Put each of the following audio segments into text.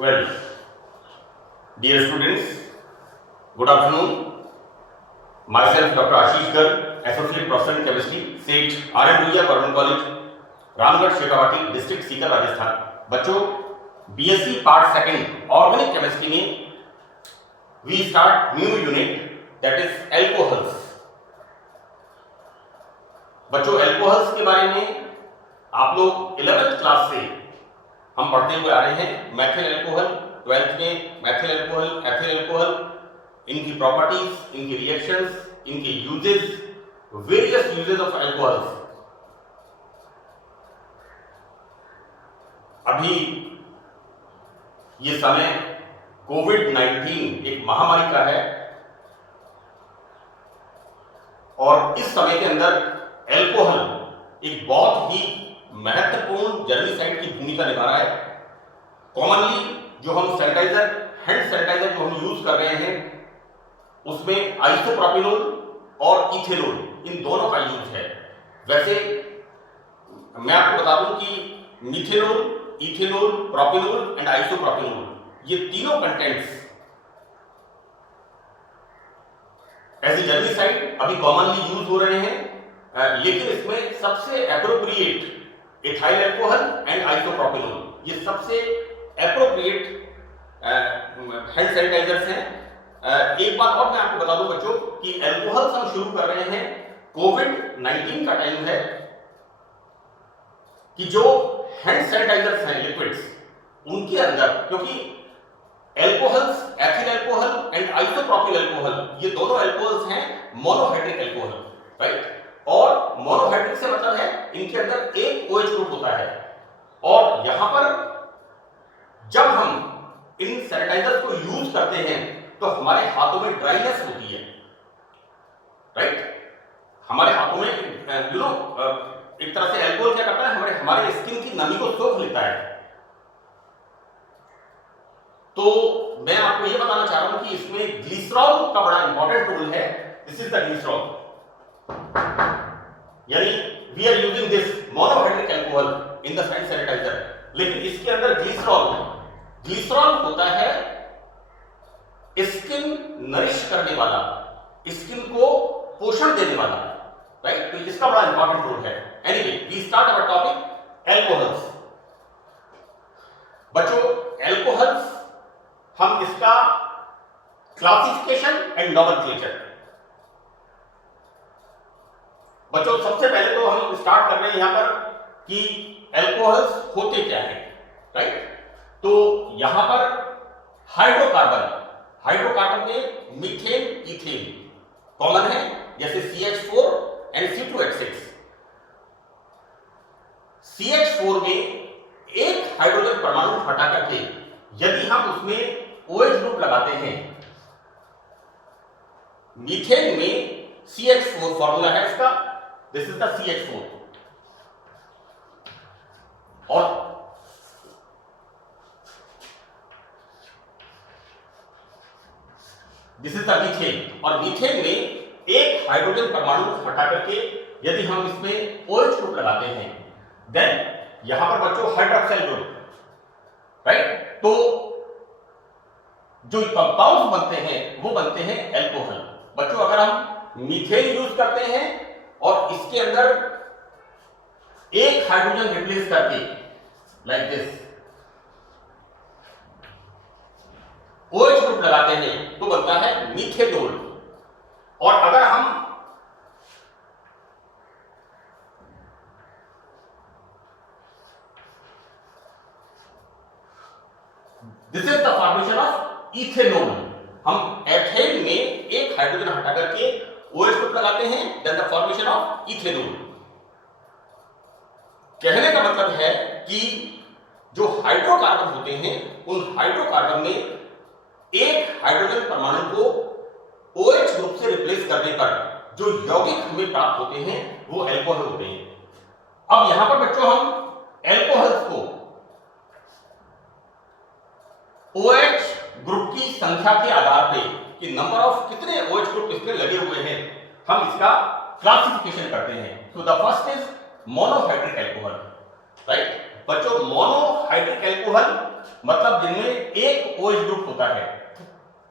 Well, dear students, good afternoon. Myself, Dr. Ashish Garg, Associate Professor in Chemistry, SET R.M. Bhuiya Government College, Ramgarh Shekhawati, district Sikar, Rajasthan. बच्चों, BSc part second organic chemistry में we start new unit that is alcohols. बच्चों, alcohols के बारे में आप लोग 11th class से हम पढ़ते हुए आ रहे हैं। मैथिल एल्कोहल 12th में, मैथिल एल्कोहल, एथिल एल्कोहल, इनकी प्रॉपर्टीज, इनकी रिएक्शंस, इनके uses, various uses of alcohols. अभी ये समय कोविड-19 एक महामारी का है और इस समय के अंदर एल्कोहल एक बहुत ही महत्वपूर्ण जर्मिसाइड की भूमिका निभा रहा है। कॉमनली जो हम सैनिटाइजर, हैंड सैनिटाइजर जो हम यूज कर रहे हैं उसमें आइसोप्रोपिनोल और इथेनॉल इन दोनों का यूज है। वैसे मैं आपको बता दूं कि मिथेनॉल, इथेनॉल, प्रोपिनोल एंड आइसोप्रोपिनोल ये तीनों कंटेंट्स एज ए जर्मिसाइड अभी कॉमनली यूज हो रहे हैं, लेकिन इसमें सबसे एप्रोप्रिएट इथाइल एल्कोहल एंड आइसोप्रोपिनोल ये सबसे एप्रोप्रिएट हैंड सैनिटाइजर्स हैं। एक बात और मैं आपको बता दूं बच्चों कि एल्कोहल्स हम शुरू कर रहे हैं, कोविड-19 का टाइम है कि जो हैंड सैनिटाइजर्स हैं लिक्विड्स उनके अंदर, क्योंकि alcohols, ethyl alcohol and isopropyl alcohol ये दोनों एल्कोहल्स हैं मोनोहाइड्रिक एल्कोहल, राइट। और मोनोहाइड्रिक से मतलब है इनके अंदर एक OH ग्रुप होता है और यहां पर जब हम इन सैनिटाइजर्स को यूज करते हैं तो हमारे हाथों में ड्राइनेस होती है, राइट। हमारे हाथों में एक तरह से एल्कोहल क्या करता है, हमारे स्किन की नमी को सोख लेता है। तो मैं आपको यह बताना चाह रहा हूं कि इसमें ग्लिसरॉल का बड़ा इंपॉर्टेंट रोल है। दिस इज द ग्लिसरॉल, यानी we are using this monohydric alcohol in the hand sanitizer, लेकिन इसके अंदर ग्लिसरॉल होता है स्किन नरिश करने वाला, स्किन को पोषण देने वाला, राइट। तो इसका बड़ा इंपॉर्टेंट रोल है। Anyway, we start our topic alcohols. बच्चों, एल्कोहल्स हम इसका क्लासिफिकेशन एंड नोमेनक्लेचर, बच्चों सबसे पहले तो हम स्टार्ट कर रहे हैं यहां पर कि एल्कोहल्स होते क्या हैं, राइट। तो यहां पर हाइड्रोकार्बन में मीथेन, इथेन कॉमन है, जैसे CH4 एंड C2H6। CH4 में एक हाइड्रोजन परमाणु हटा करके यदि हम उसमें OH ग्रुप लगाते हैं, मीथेन में CH4 फॉर्मूला है इसका, दिस इज द CH4, और दिस इज द मीथेन। और मीथेन में एक हाइड्रोजन परमाणु हटा करके यदि हम इसमें OH ग्रुप लगाते हैं, देन यहां पर बच्चों हाइड्रोक्साइल ग्रुप, राइट। तो जो कंपाउंड बनते हैं वो बनते हैं एल्कोहल। बच्चों, अगर हम मीथेन यूज करते हैं और इसके अंदर एक हाइड्रोजन रिप्लेस करके लाइक दिस OH ग्रुप लगाते हैं तो बनता है मीथेनॉल। और अगर हम this is the formation of ethanol, हम एथेन में एक हाइड्रोजन हटा करके OH ग्रुप लगाते हैं, then the formation of ethanol. कहने का मतलब है कि जो हाइड्रोकार्बन होते हैं उन हाइड्रोकार्बन में एक हाइड्रोजन परमाणु को OH ग्रुप से रिप्लेस करने पर जो यौगिक हमें प्राप्त होते हैं वो एल्कोहल होते हैं। अब यहां पर बच्चों हम एल्कोहल्स को OH ग्रुप की संख्या के आधार पे कि नंबर ऑफ कितने OH ग्रुप इसमें लगे हुए हैं हम इसका क्लासिफिकेशन करते हैं। So the first is monohydric alcohol, right. बच्चों, मोनोहाइड्रिक एल्कोहल मतलब जिनमें एक OH ग्रुप होता है,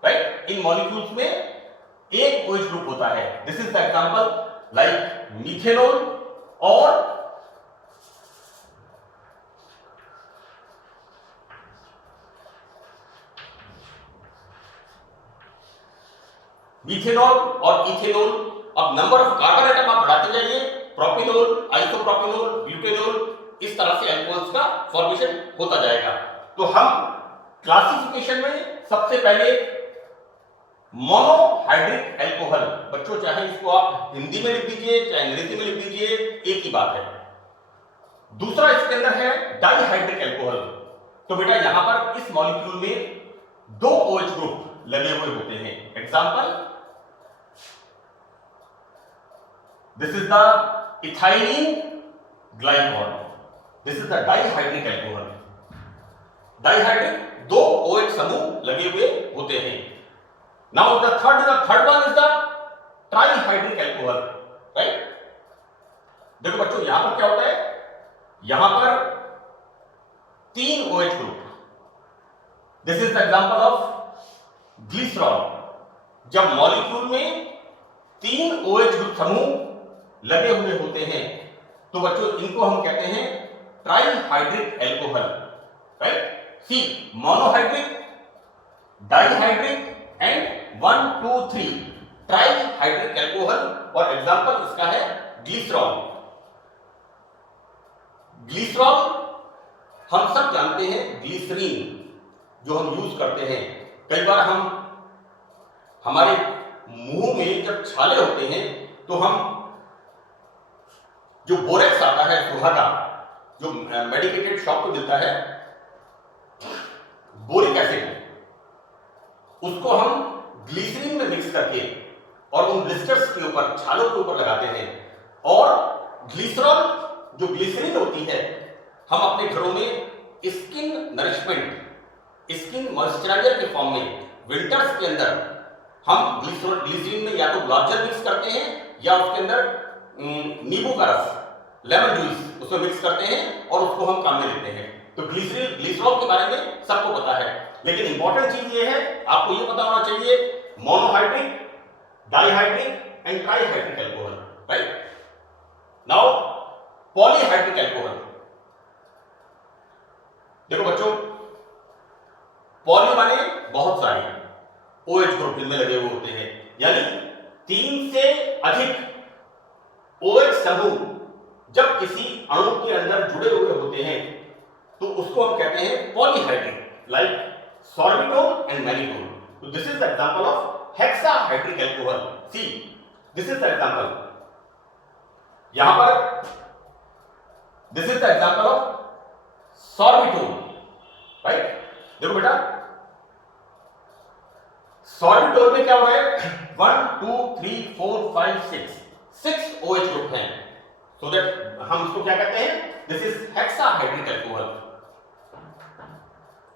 राइट? इन मॉलिक्यूल्स में एक OH ग्रुप होता है। This is the example like methanol और मिथेनॉल और इथेनॉल। अब नंबर ऑफ कार्बन एटम आप बढ़ाते जाइए, प्रोपेनॉल, आइसोप्रोपेनॉल, ब्यूटेनॉल, इस तरह से अल्कोहल्स का फॉर्मेशन होता जाएगा। तो हम क्लासिफिकेशन में सबसे पहले मोनोहाइड्रिक अल्कोहल, बच्चों चाहे इसको आप हिंदी में लिख दीजिए चाहे अंग्रेजी में लिख दीजिए, एक ही बात है। दूसरा इसके अंदर है डाइहाइड्रिक अल्कोहल। तो बेटा यहां पर इस मॉलिक्यूल में दो OH ग्रुप लगे हुए होते हैं। Example, this is the ethylene glycol, this is the dihydric alcohol. Dihydric, दो OH समूह लगे हुए होते हैं। Now the third one is the trihydric alcohol, right? देखो बच्चों यहां पर क्या होता है, यहां पर तीन OH group. This is the example of glycerol. जब मॉलिक्यूल में तीन OH ग्रुप समूह लगे हुए होते हैं तो बच्चों इनको हम कहते हैं trihydric alcohol, right? See, monohydric, dihydric and 1 2 3 trihydric alcohol. और एग्जांपल इसका है ग्लिसरॉल। ग्लिसरॉल हम सब जानते हैं, ग्लिसरीन जो हम यूज करते हैं। कई बार हम हमारे मुंह में जब छाले होते हैं तो हम जो बोरेक्स आता है सुहागा, जो मेडिकेटेड शॉप पे मिलता है, बोरिक एसिड, उसको हम ग्लिसरीन में मिक्स करके और उन ब्लिस्टर्स के ऊपर, छालों के ऊपर लगाते हैं। और ग्लिसरॉल जो ग्लिसरीन होती है, हम अपने घरों में स्किन नरिशमेंट, स्किन मॉइस्चराइजर के फॉर्म में विंटर्स के अंदर हम ग्लिसरीन में या तो गुलाब जल मिक्स करते हैं या उसके अंदर नींबू का रस, लेमन जूस उसमें मिक्स करते हैं और उसको हम काम में लेते हैं। तो ग्लिसरॉल के बारे में सबको पता है, लेकिन इंपॉर्टेंट चीज ये है, आपको ये पता होना चाहिए monohydric, dihydric and trihydric alcohol, right? Now polyhydric alcohol. देखो बच्चों, पॉली माने बहुत सारे OH ग्रुप इनमें लगे हुए होते हैं, यानी 3 से अधिक OH समूह जब किसी अणु के अंदर जुड़े हुए होते हैं तो उसको हम कहते हैं polyhydric, like sorbitol and mannitol. तो this is the example of hexahydric alcohol. See, this is the example, यहां पर this is the example of sorbitol, right? देखो बेटा, सॉर्बिटोल में क्या हो रहा है, 1 2 3 4 5 6 OH ग्रुप हैं। सो दैट हम इसको क्या कहते हैं, this is hexahydric alcohol.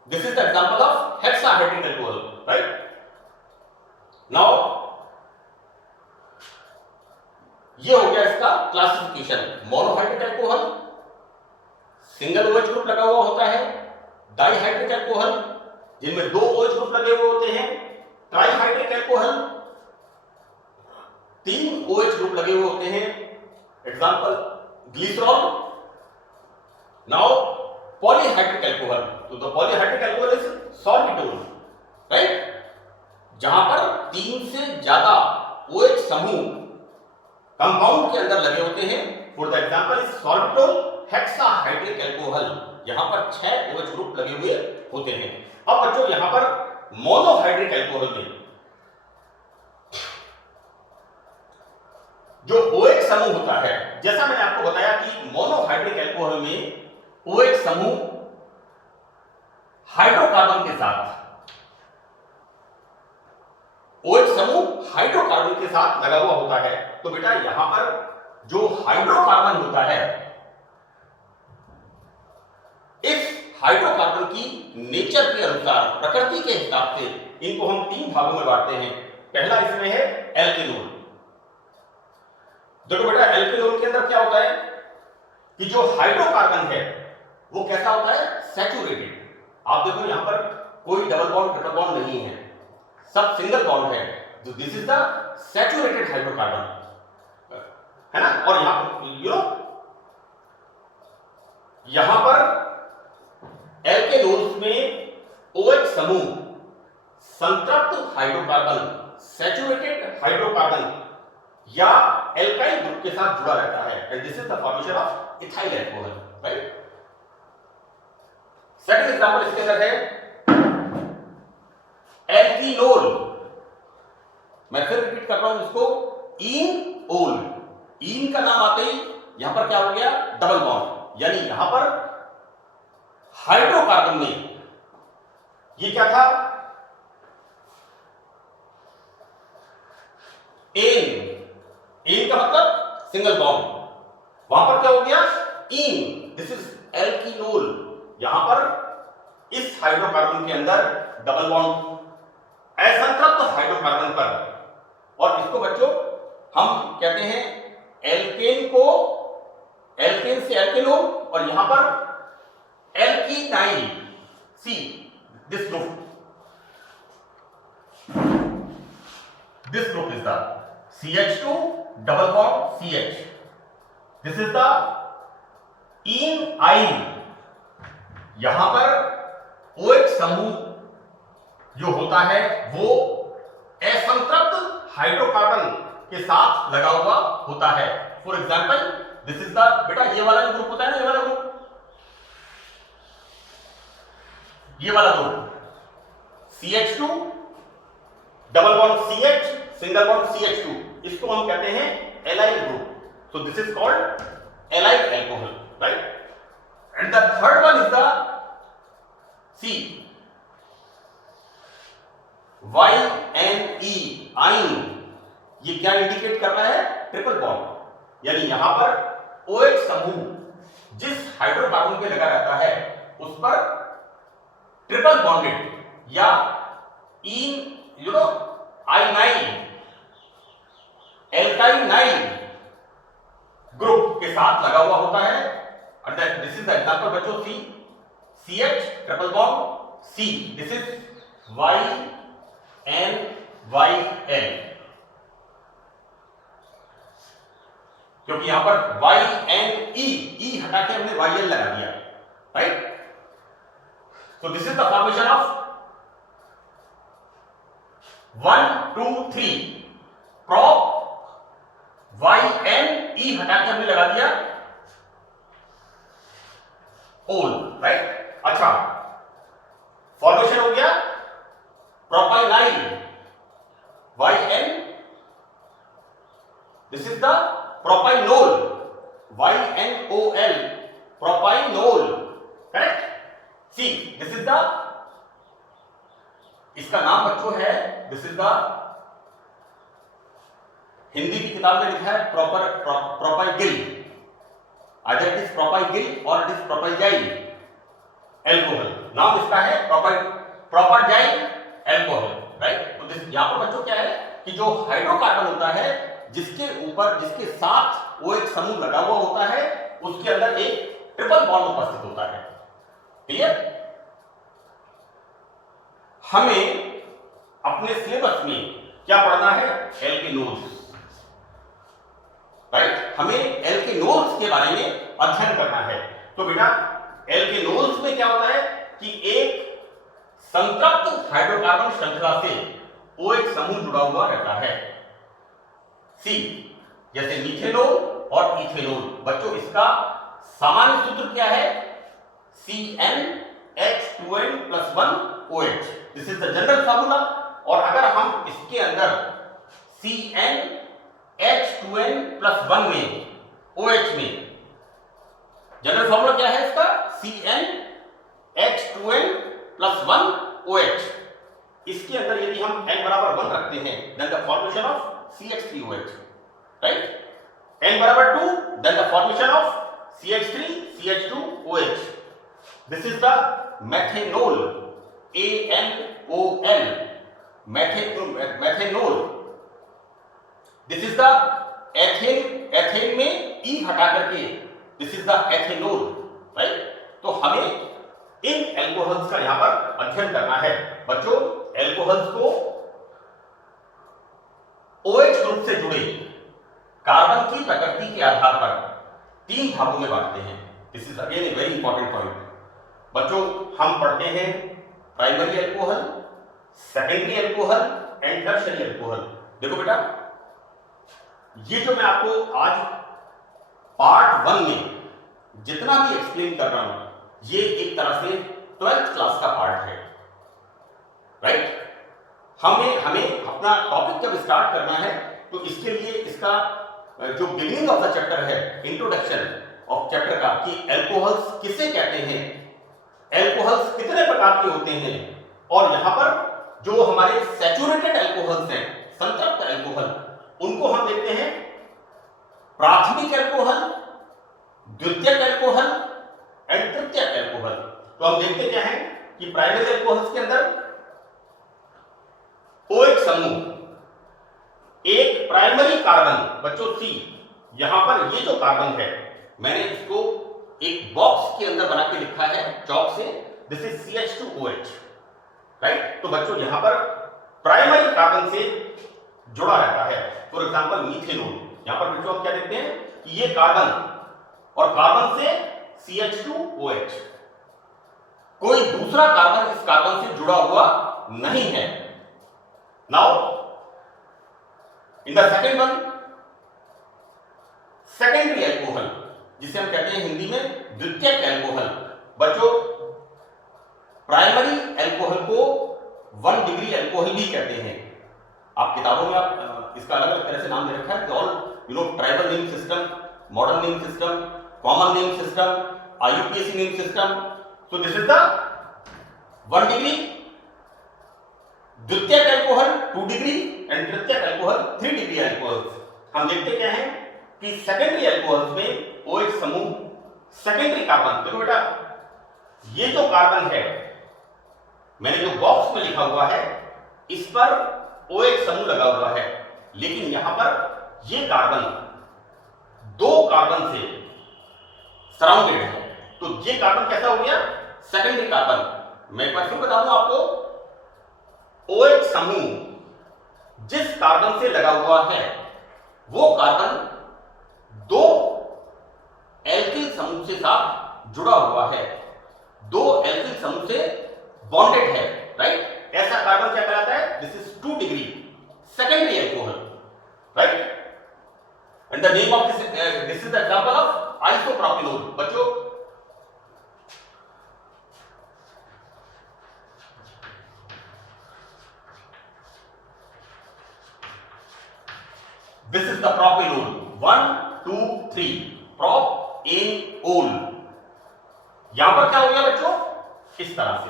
This is the example of hexahydric alcohol, right? Now ये हो गया इसका classification. Monohydric alcohol, single OH group लगा हुआ होता है। डाइहाइड्रिक अल्कोहल, जिनमें दो OH ग्रुप लगे हुए होते हैं। ट्राइहाइड्रिक अल्कोहल, 3 OH ग्रुप लगे हुए होते हैं। Example glycerol. Now polyhydric alcohol, तो the polyhydric alcohol is sorbitol, right? जहां पर 3 से ज्यादा OH समूह कंपाउंड के अंदर लगे होते हैं। For the example is sorbitol hexahydric alcohol, यहां पर 6 OH ग्रुप लगे हुए होते हैं। अब बच्चों यहां पर मोनोहाइड्रिक अल्कोहल में जो OH समूह होता है, जैसा मैंने आपको बताया कि मोनोहाइड्रिक अल्कोहल में OH समूह हाइड्रोकार्बन के साथ, OH समूह हाइड्रोकार्बन के साथ लगा हुआ होता है। तो बेटा यहां पर जो हाइड्रोकार्बन होता है, इस हाइड्रोकार्बन की नेचर के अनुसार, प्रकृति के हिसाब से इनको हम 3 भागों में बांटते हैं। पहला इसमें है एल्केनोल। देखो बेटा, एल्केनोल के अंदर क्या होता है कि जो हाइड्रोकार्बन है वो कैसा होता है, सैचुरेटेड, आप देखो यहां पर कोई डबल बॉन्ड ट्रिपल बॉन्ड नहीं है, सब सिंगल बॉन्ड है, तो this is the saturated hydrocarbon, है ना। और यहां पर एल्केनोल्स में OH समूह संतृप्त हाइड्रोकार्बन, सैचुरेटेड हाइड्रोकार्बन या एल्काइल ग्रुप के साथ जुड़ा रहता है, and this is the formation of ethyl alcohol, right. Second example इसके अंदर है एल्कीनोल, मैं फिर रिपीट कर रहा हूं इसको, इन ओल, इन का नाम आते ही यहां पर क्या हो गया, डबल बॉन्ड, यानी यहां पर हाइड्रोकार्बन में ये क्या था, एन का मतलब सिंगल बॉन्ड, वहां पर क्या हो गया, इन, दिस इज एल्कीनोल, यहां पर इस हाइड्रोकार्बन के अंदर डबल बॉन्ड असंतृप्त हाइड्रोकार्बन पर, और इसको बच्चों हम कहते हैं एल्केन को, एल्केन से एल्केनोल, और यहां पर alkenyl, see this group is the CH2 double bond CH, this is the in, यहां पर OH समूह जो होता है वो असंतृप्त हाइड्रोकार्बन के साथ लगा हुआ होता है। For example this is the, बेटा ये वाला ग्रुप होता है ना, ये वाला ग्रुप, ये वाला group CH2 double bond CH single bond CH2, इसको हम कहते हैं allyl group, so this is called allyl alcohol, right. And the third one is the C, YNE, आइन, ये क्या इंडिकेट कर रहा है, ट्रिपल बॉन्ड, यानी यहां पर OH समूह जिस हाइड्रोकार्बन पे लगा रहता है उस पर ट्रिपल बॉन्डेड या इन आइनाइल एल्काइनाइल ग्रुप के साथ लगा हुआ होता है, और दिस इज द एग्जांपल बच्चों, C, CH triple bond C, this is YNYL, क्योंकि यहां पर YNE, E हटा के हमने YL लगा दिया, right. So this is the formation of 1 2 3 prop, YNE हटा के हमने लगा दिया ओल, राइट। अच्छा, फॉर्मेशन हो गया propynyl, YN, this is the propynol, YNOL, propynol, correct. See, this is the, इसका नाम बच्चों है, दिस इज द, हिंदी की किताब में लिखा है प्रोपाइगिल, आइदर इट इज प्रोपाइगिल और इट इज प्रोपाइजाइल एल्कोहल, नाम इसका है प्रोपाइजाइल एल्कोहल, राइट। तो दिस यहां पर बच्चों क्या है कि जो हाइड्रोकार्बन होता है जिसके ऊपर, जिसके साथ OH समूह लगा हुआ होता है, उसके अंदर एक ट्रिपल बॉन्ड उपस्थित होता है, क्लियर। हमें अपने सिलेबस में क्या पढ़ना है, एल्केनोल्स, राइट। हमें एल्केनोल्स के बारे में अध्ययन करना है। तो बेटा एल्केनोल्स में क्या होता है कि एक संतृप्त हाइड्रोकार्बन श्रृंखला से OH समूह जुड़ा हुआ रहता है, C, जैसे मीथेनॉल और इथेनॉल। बच्चों इसका सामान्य सूत्र क्या है, CnH2n+1OH, this is the general formula. और अगर हम इसके अंदर CnH2n+1 में OH में, जनरल फार्मूला क्या है इसका, CnH2n+1OH, इसके अंदर यदि हम n बराबर 1 रखते हैं, then the formation of CH3OH, right. n बराबर 2, then the formation of CH3CH2OH, this is the methanol, ANOL, methanol, this is the ethane, ethane में E हटा करके this is the ethanol, right. तो हमें इन एल्कोहल्स का यहां पर अध्ययन करना है। बच्चों, एल्कोहल्स को OH ग्रुप से जुड़े कार्बन की प्रकृति के आधार पर 3 भागों में बांटते हैं। This is again a very important point. बच्चों, हम पढ़ते हैं primary alcohol, secondary alcohol and tertiary alcohol. देखो बेटा, ये जो मैं आपको आज पार्ट 1 में जितना भी एक्सप्लेन कर रहा हूं, ये एक तरह से 12th क्लास का पार्ट है, राइट? हमें अपना टॉपिक जब स्टार्ट करना है तो इसके लिए इसका जो बिगिनिंग ऑफ द चैप्टर है, इंट्रोडक्शन ऑफ चैप्टर का, कि एल्कोहल्स किसे कहते हैं, एल्कोहल्स कितने प्रकार के होते हैं, और यहां पर जो हमारे सैचुरेटेड एल्कोहल्स हैं, संतृप्त एल्कोहल, उनको हम देखते हैं प्राथमिक एल्कोहल, द्वितीयक एल्कोहल एंड तृतीयक एल्कोहल। तो हम देखते क्या है कि प्राइमरी एल्कोहल्स के अंदर OH समूह, एक प्राइमरी कार्बन, बच्चों C, यहां पर ये जो कार्बन है, मैंने इसको एक बॉक्स के अंदर बना के लिखा है चौक से, दिस इज CH2OH, राइट? तो बच्चों, यहां पर प्राइमरी कार्बन से जुड़ा रहता है। फॉर एग्जांपल मीथेनॉल, यहां पर बच्चों हम क्या देखते हैं कि ये कार्बन और कार्बन से CH2OH, कोई दूसरा कार्बन इस कार्बन से जुड़ा हुआ नहीं है। Now in the second one, secondary alcohol, जिसे हम कहते हैं हिंदी में द्वितीयक एल्कोहल। बच्चों, प्राइमरी एल्कोहल को 1 डिग्री एल्कोहल भी कहते हैं। आप किताबों में आप इसका अलग अलग तरह से नाम दे रखा है, all tribal name system, modern name system, common name system, IUPAC name system. तो दिस इज द 1 डिग्री, द्वितीयक एल्कोहल 2 डिग्री एंड तृतीयक एल्कोहल 3 डिग्री एल्कोहल। हम देखते क्या है कि सेकेंडरी एल्कोहल्स में OH समूह, सेकेंडरी कार्बन, देखो बेटा, ये जो कार्बन है, मैंने जो बॉक्स में लिखा हुआ है, इस पर OH समूह लगा हुआ है, लेकिन यहां पर ये कार्बन 2 कार्बन से सराउंडेड है। तो ये कार्बन कैसा हो गया? Secondary carbon. मैं एक बार फिर बता दूं आपको, OH समूह जिस कार्बन से लगा हुआ है, वो कार्बन 2 एल्किल समूह से साथ जुड़ा हुआ है, 2 एल्किल समूह से बॉन्डेड है, राइट? ऐसा कार्बन क्या कहलाता है? This is 2 degree secondary alcohol, right? And the name of this is the example of isopropanol. बच्चों, this is the propanol, 1 2 3, propanol। यहां पर क्या हो गया बच्चों? इस तरह से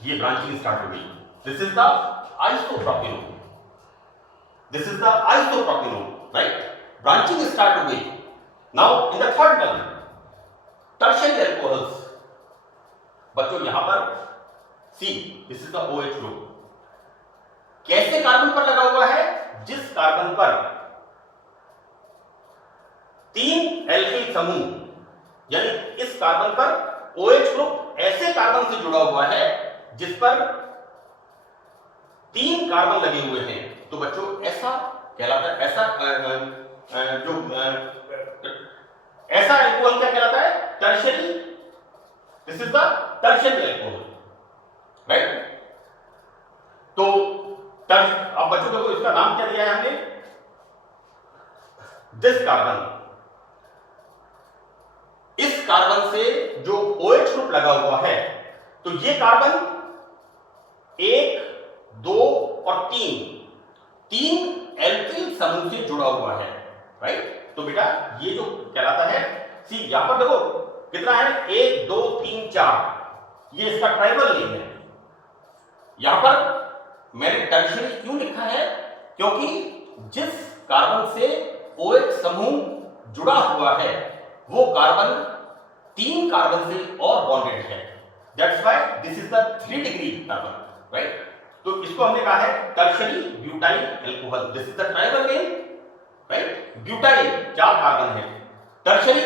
ये ब्रांचिंग स्टार्ट हो गई। This is the isopropanol, this is the isopropanol, right? Branching start हो गई। Now in the third one, tertiary alcohols. बच्चों, यहां पर C, this is the OH group, कैसे कार्बन पर लगा हुआ है? जिस कार्बन पर 3 एल्किल समूह, यानी इस कार्बन पर OH ग्रुप ऐसे कार्बन से जुड़ा हुआ है जिस पर 3 कार्बन लगे हुए हैं। तो बच्चों, ऐसा कहलाता है, ऐसा एल्कोहल क्या कहलाता है? Tertiary. This is the tertiary alcohol, right? तो अब बच्चों देखो, इसका नाम क्या दिया है हमने? दिस कार्बन, इस कार्बन से जो OH ग्रुप लगा हुआ है, तो ये कार्बन 1 2 और 3 एल्किल समूह से जुड़ा हुआ है, राइट? तो बेटा, ये जो कहलाता है सी, यहां पर देखो कितना है, 1 2 3 4, ये इसका ट्राइबल नेम है। यहां पर मैंने टर्शियरी क्यों लिखा है? क्योंकि जिस कार्बन से OH समूह जुड़ा हुआ है, वो कार्बन 3 कार्बन से और बॉन्डेड है। That's why this is the 3 degree carbon, right? तो इसको हमने कहा है tertiary butyl alcohol. This is the tribal name, right? Butyl 4 carbon है, टर्शियरी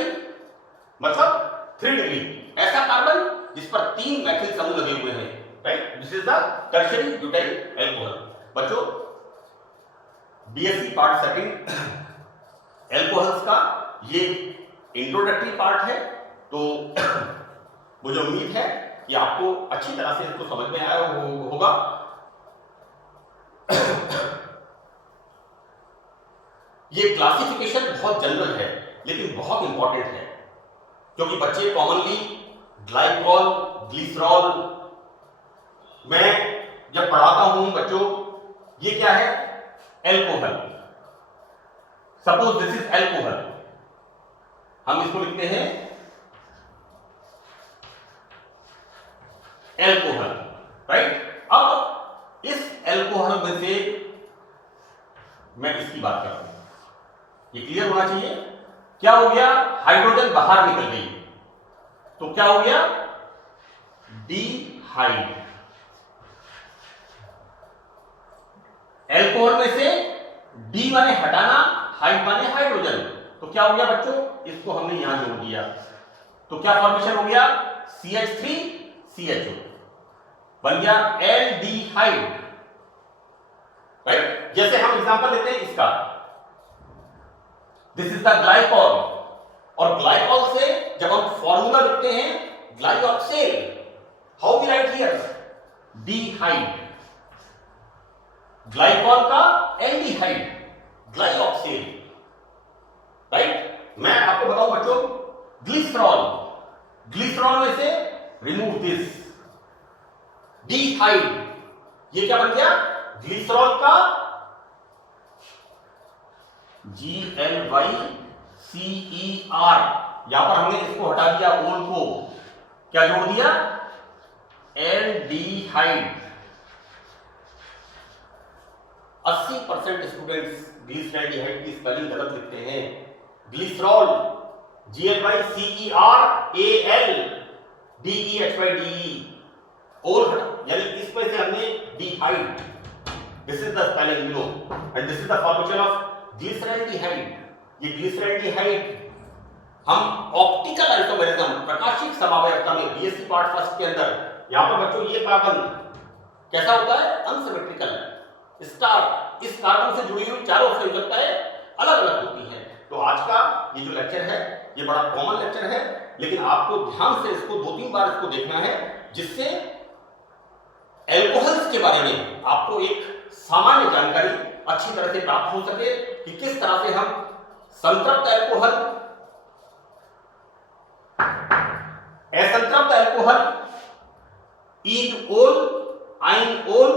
मतलब 3 डिग्री, ऐसा कार्बन जिस पर 3 मैथिल समूह लगे हुए हैं, right, this is the tertiary butyl alcohol. बच्चों बीएससी पार्ट सेकंड एल्कोहल्स का ये इंट्रोडक्टरी पार्ट है, तो मुझे उम्मीद है कि आपको अच्छी तरह से इसको समझ में आया होगा। ये क्लासिफिकेशन बहुत जनरल है लेकिन बहुत इंपॉर्टेंट है, क्योंकि बच्चे कॉमनली ग्लाइकॉल, ग्लिसरॉल मैं जब पढ़ाता हूं बच्चों, ये क्या है, alcohol, suppose this is alcohol, हम इसको लिखते हैं एल्कोहल, राइट। अब इस एल्कोहल में से मैं इसकी बात कर रहा हूं, ये क्लियर होना चाहिए। क्या हो गया, हाइड्रोजन बाहर निकल गई, तो क्या हो गया, डीहाइड। एल्कोहल में से डी माने हटाना, हाइड माने हाइड्रोजन, तो क्या हो गया बच्चों, इसको हमने यहां जोड़ दिया, तो क्या फॉर्मेशन हो गया, CH3CHO बन गया एल्डिहाइड, राइट। जैसे हम एग्जांपल लेते हैं इसका, दिस इज द ग्लाइकॉल, और ग्लाइकॉल से जब हम फॉर्मूला लिखते हैं glyoxal, how we write here, डीहाइड, ग्लाइकॉल का एल्डिहाइड, ग्लाइऑक्सेल, राइट। मैं आपको बताऊं बच्चों, ग्लिसरॉल, ग्लिसरॉल में से रिमूव दिस, डीहाइड, ये क्या बन गया, ग्लिसरॉल का GLYCER, यहां पर हमने इसको हटा दिया, ओल को क्या जोड़ दिया, एल्डिहाइड। 80% स्टूडेंट्स ग्लिसरॉल्डिहाइड की स्पेलिंग गलत लिखते हैं, ग्लिसरॉल GLYCERALDEHYDE, ओल यानी इसमें से हमने डीहाइड, this is the spelling below and this is the formation of glyceraldehyde. ये ग्लिसरॉल्डिहाइड हम ऑप्टिकल आइसोमेरिज्म, प्रकाशिक समवायता में बीएससी पार्ट फर्स्ट के अंदर, यहां पर बच्चों ये कार्बन कैसा होता है, अनसिमेट्रिकल स्टार, इस कार्बन से जुड़ी हुई चारों संयोजकताएं अलग अलग होती हैं। तो आज का ये जो लेक्चर है ये बड़ा कॉमन लेक्चर है, लेकिन आपको ध्यान से इसको 2-3 बार इसको देखना है, जिससे एल्कोहल्स के बारे में आपको एक सामान्य जानकारी अच्छी तरह से प्राप्त हो सके कि किस तरह से हम संतृप्त एल्कोहल, असंतृप्त एल्कोहल, ईन ओल, आइन ओल,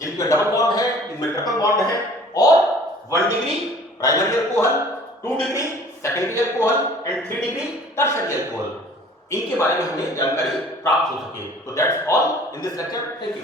जिनके डबल बॉन्ड है, इनमें ट्रिपल बॉन्ड है, और 1 degree primary alcohol, 2 degree secondary alcohol and 3 degree tertiary alcohol, इनके बारे में हमें जानकारी प्राप्त हो सके। तो that's all in this lecture, thank you.